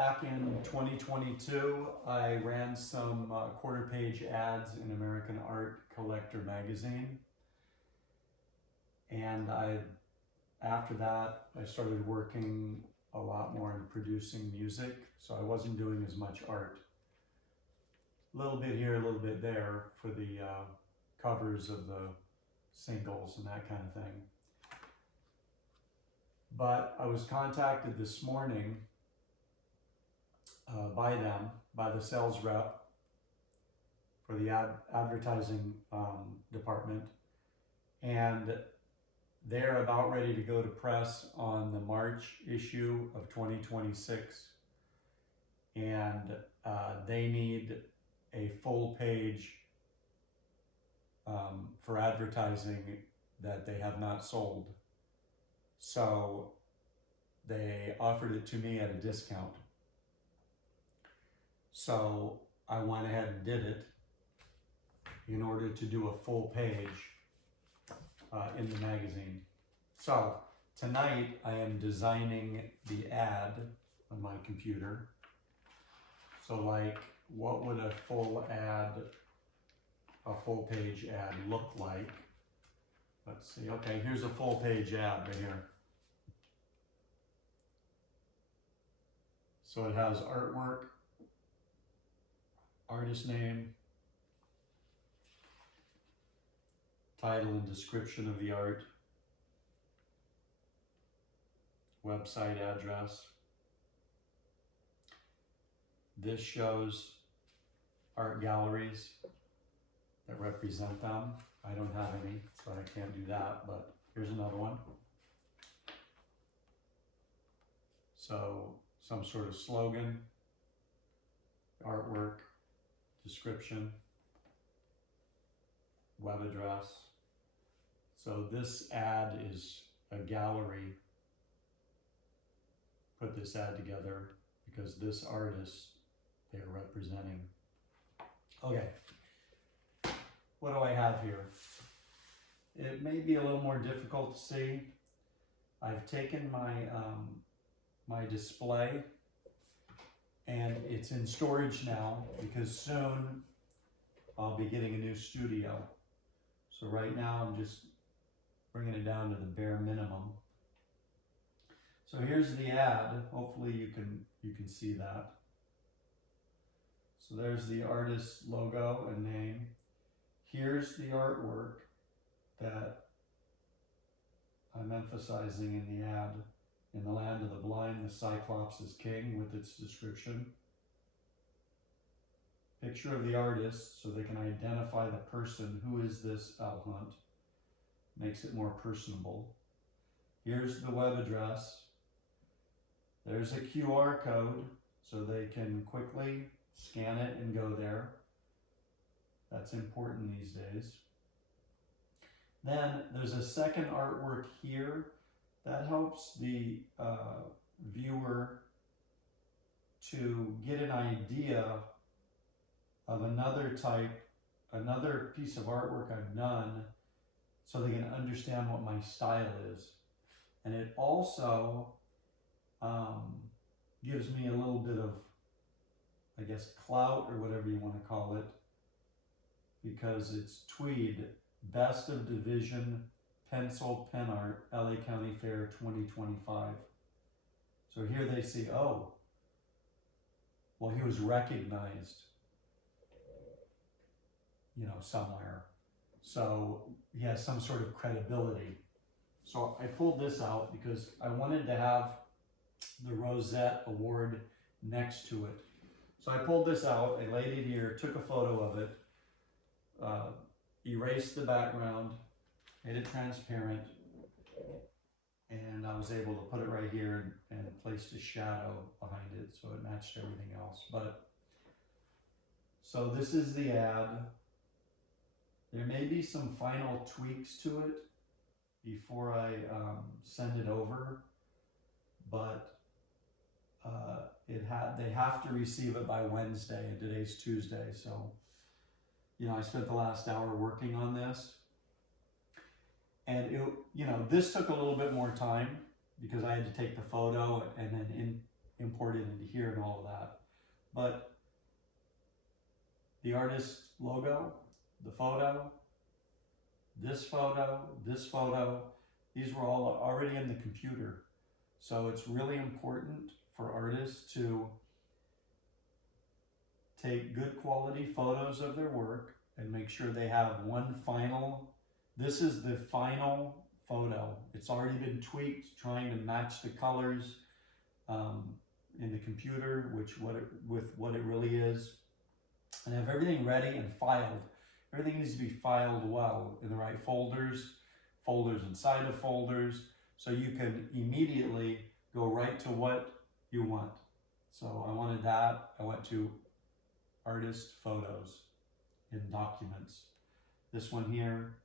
back in 2022, I ran some quarter-page ads in American Art Collector magazine. And after that, I started working a lot more in producing music, so I wasn't doing as much art. A little bit here, a little bit there for the covers of the singles and that kind of thing. But I was contacted this morning by the sales rep for the advertising department, and they're about ready to go to press on the March issue of 2026, and they need a full page for advertising that they have not sold. So they offered it to me at a discount. So I went ahead and did it in order to do a full page in the magazine. So tonight I am designing the ad on my computer. So like, what would a full page ad look like? Let's see, okay, here's a full page ad right here. So it has artwork, artist name, title and description of the art, website address. This shows art galleries that represent them. I don't have any, so I can't do that, but here's another one. So some sort of slogan, artwork, description, web address. So this ad is a gallery put this ad together because this artist they're representing. Okay, what do I have here? It may be a little more difficult to see. I've taken my my display and it's in storage now because soon I'll be getting a new studio. So right now I'm just bringing it down to the bare minimum. So here's the ad. Hopefully you can see that. So there's the artist's logo and name. Here's the artwork that I'm emphasizing in the ad. In the land of the blind, the Cyclops is king, with its description. Picture of the artist so they can identify the person. Who is this l.hunt? Makes it more personable. Here's the web address. There's a QR code so they can quickly scan it and go there. That's important these days. Then there's a second artwork here that helps the viewer to get an idea of another piece of artwork I've done so they can understand what my style is. And it also gives me a little bit of, I guess, clout or whatever you want to call it, because it's Tweed, Best of Division Pencil Pen Art, LA County Fair 2025. So here they see, oh, well, he was recognized, somewhere. So he has some sort of credibility. So I pulled this out because I wanted to have the Rosette Award next to it. So I pulled this out, I laid it here, took a photo of it, erased the background, made it transparent, and I was able to put it right here and placed a shadow behind it so it matched everything else. So this is the ad. There may be some final tweaks to it before I send it over, but they have to receive it by Wednesday, and today's Tuesday. So, I spent the last hour working on this, and this took a little bit more time because I had to take the photo and then imported into here and all of that. But the artist logo, the photo, this photo, these were all already in the computer. So it's really important for artists to take good quality photos of their work and make sure they have one final, this is the final photo. It's already been tweaked, trying to match the colors in the computer, with what it really is. And have everything ready and filed. Everything needs to be filed well in the right folders, folders inside of folders, so you can immediately go right to what you want. So I wanted that. I went to artist photos in documents. This one here,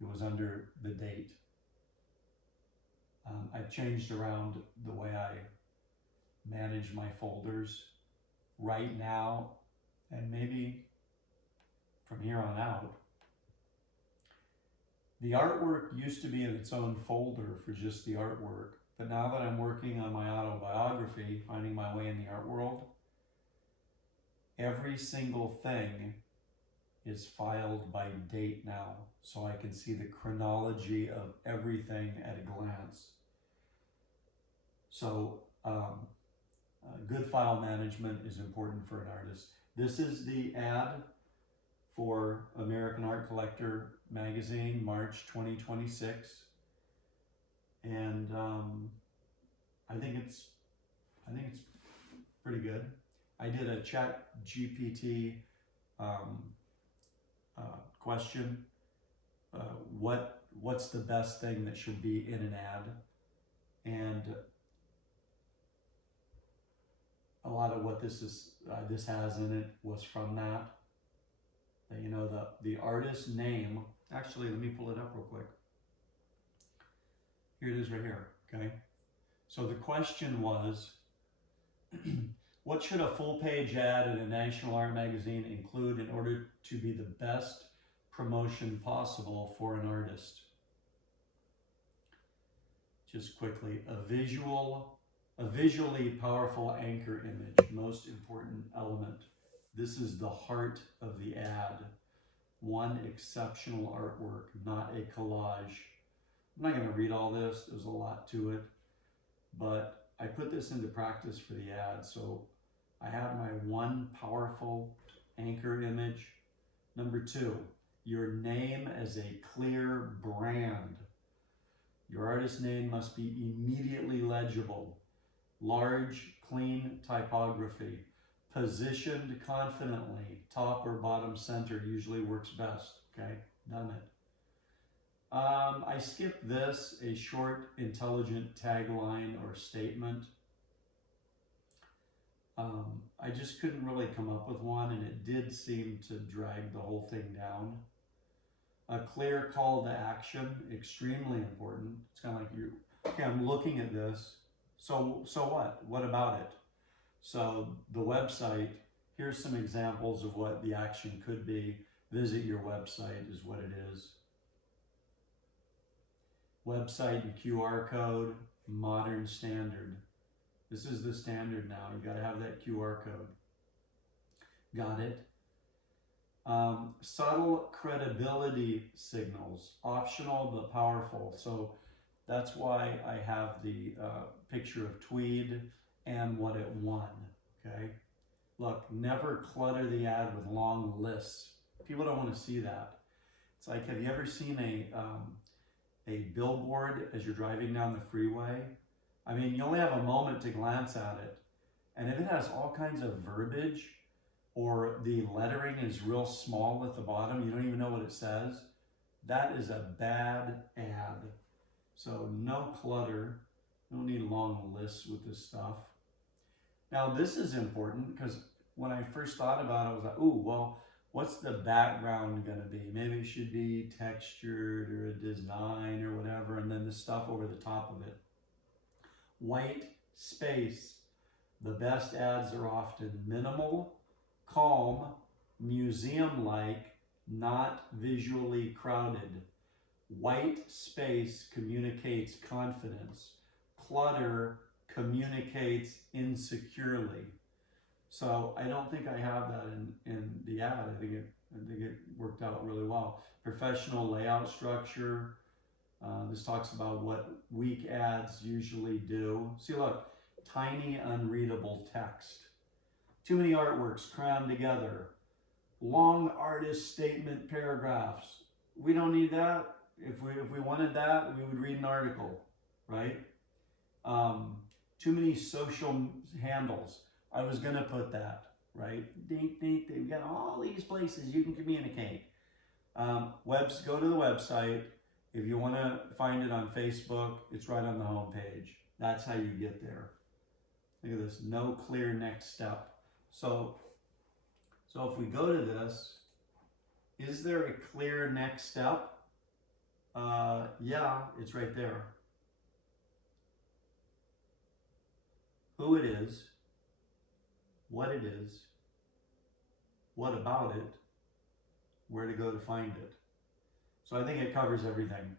it was under the date. I've changed around the way I manage my folders right now, and maybe from here on out. The artwork used to be in its own folder for just the artwork, but now that I'm working on my autobiography, finding my way in the art world, every single thing is filed by date now, so I can see the chronology of everything at a glance. So good file management is important for an artist. This is the ad for American Art Collector magazine, March 2026, and I think it's pretty good. I did a chat GPT question. What's the best thing that should be in an ad? And a lot of what this has in it was from that. You know, the artist name. Actually, let me pull it up real quick. Here it is right here, okay? So the question was, what should a full-page ad in a national art magazine include in order to be the best promotion possible for an artist? Just quickly, a visually powerful anchor image, most important element. This is the heart of the ad. One exceptional artwork, not a collage. I'm not going to read all this. There's a lot to it. But I put this into practice for the ad. So I have my one powerful anchor image. Number 2, your name as a clear brand. Your artist name must be immediately legible. Large, clean typography. Positioned confidently, top or bottom center usually works best. Okay, done it. I skipped this, a short, intelligent tagline or statement. I just couldn't really come up with one, and it did seem to drag the whole thing down. A clear call to action, extremely important. It's kind of like okay, I'm looking at this, so what? What about it? So the website, here's some examples of what the action could be. Visit your website is what it is. Website and QR code, modern standard. This is the standard now. You got to have that QR code. Got it? Subtle credibility signals, optional but powerful. So that's why I have the picture of Tweed and what it won, okay? Look, never clutter the ad with long lists. People don't want to see that. It's like, have you ever seen a billboard as you're driving down the freeway? I mean, you only have a moment to glance at it. And if it has all kinds of verbiage, or the lettering is real small at the bottom, you don't even know what it says, that is a bad ad. So no clutter. You don't need long lists with this stuff. Now this is important because when I first thought about it, I was like, ooh, well, what's the background gonna be? Maybe it should be textured or a design or whatever, and then the stuff over the top of it. White space. The best ads are often minimal, calm, museum-like, not visually crowded. White space communicates confidence. Clutter communicates insecurely. So I don't think I have that in the ad. I think it worked out really well. Professional layout structure. This talks about what weak ads usually do. See, look, tiny unreadable text. Too many artworks crammed together. Long artist statement paragraphs. We don't need that. If we wanted that, we would read an article, right? Too many social handles. I was gonna put that, right? Dink, dink, they've got all these places you can communicate. Go to the website. If you wanna find it on Facebook, it's right on the home page. That's how you get there. Look at this, no clear next step. So if we go to this, is there a clear next step? Yeah, it's right there. Who it is, what it is, what about it, where to go to find it. So I think it covers everything.